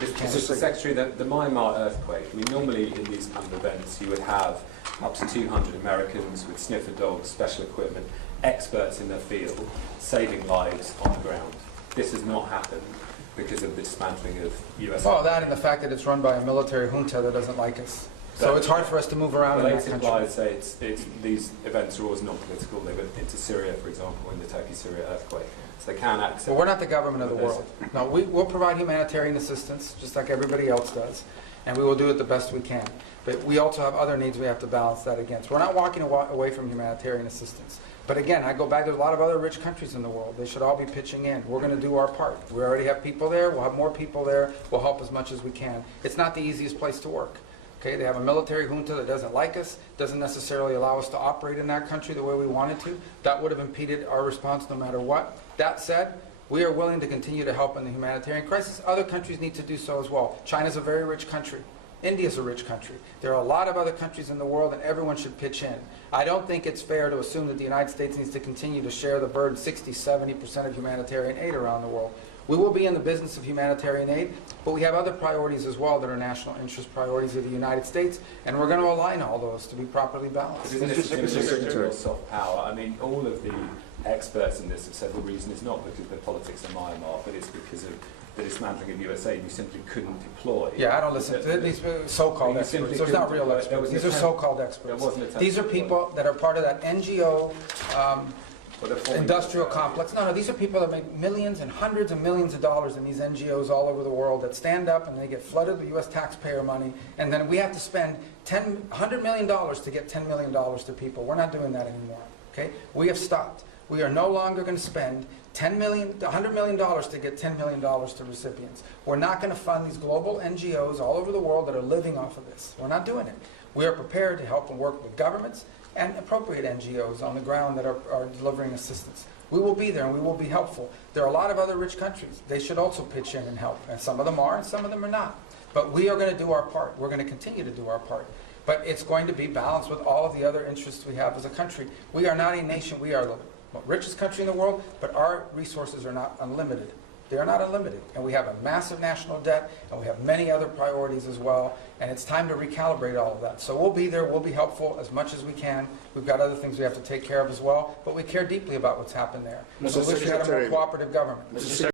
Mr. Secretary, the Myanmar earthquake, I mean, normally in these kind of events you would have up to 200 Americans with sniffer dogs, special equipment, experts in their field, saving lives on the ground. This has not happened because of the dismantling of US... Well, that and the fact that it's run by a military junta that doesn't like us. So it's hard for us to move around in that country. Implies say these events are always non-political. They went into Syria, for example, in the Turkey-Syria earthquake. So they can accept... Well, we're not the government of the world. No, we'll provide humanitarian assistance, just like everybody else does, and we will do it the best we can. But we also have other needs we have to balance that against. We're not walking away from humanitarian assistance. But again, I go back, there's a lot of other rich countries in the world. They should all be pitching in. We're going to do our part. We already have people there. We'll have more people there. We'll help as much as we can. It's not the easiest place to work. Okay, they have a military junta that doesn't like us, doesn't necessarily allow us to operate in that country the way we wanted to. That would have impeded our response no matter what. That said, we are willing to continue to help in the humanitarian crisis. Other countries need to do so as well. China's a very rich country. India's a rich country. There are a lot of other countries in the world, and everyone should pitch in. I don't think it's fair to assume that the United States needs to continue to share the burden, 60–70% of humanitarian aid around the world. We will be in the business of humanitarian aid, but we have other priorities as well that are national interest priorities of the United States, and we're going to align all those to be properly balanced. Isn't this soft power? I mean, all of the experts in this have said the reason is not because of the politics of Myanmar, but it's because of the dismantling of USA. You simply couldn't deploy. Yeah, I don't listen to these so-called experts. Those are not real experts. These are so-called experts. These are people that are part of that NGO industrial complex. No, these are people that make millions and hundreds of millions of dollars in these NGOs all over the world that stand up and they get flooded with U.S. taxpayer money, and then we have to spend $100 million to get $10 million to people. We're not doing that anymore. Okay? We have stopped. We are no longer going to spend $100 million to get $10 million to recipients. We're not going to fund these global NGOs all over the world that are living off of this. We're not doing it. We are prepared to help and work with governments and appropriate NGOs on the ground that are delivering assistance. We will be there and we will be helpful. There are a lot of other rich countries. They should also pitch in and help. And some of them are and some of them are not. But we are going to do our part. We're going to continue to do our part. But it's going to be balanced with all of the other interests we have as a country. We are not a nation. We are the richest country in the world, but our resources are not unlimited. They are not unlimited. And we have a massive national debt, and we have many other priorities as well, and it's time to recalibrate all of that. So we'll be there, we'll be helpful as much as we can. We've got other things we have to take care of as well, but we care deeply about what's happened there. So we wish we had a more cooperative government.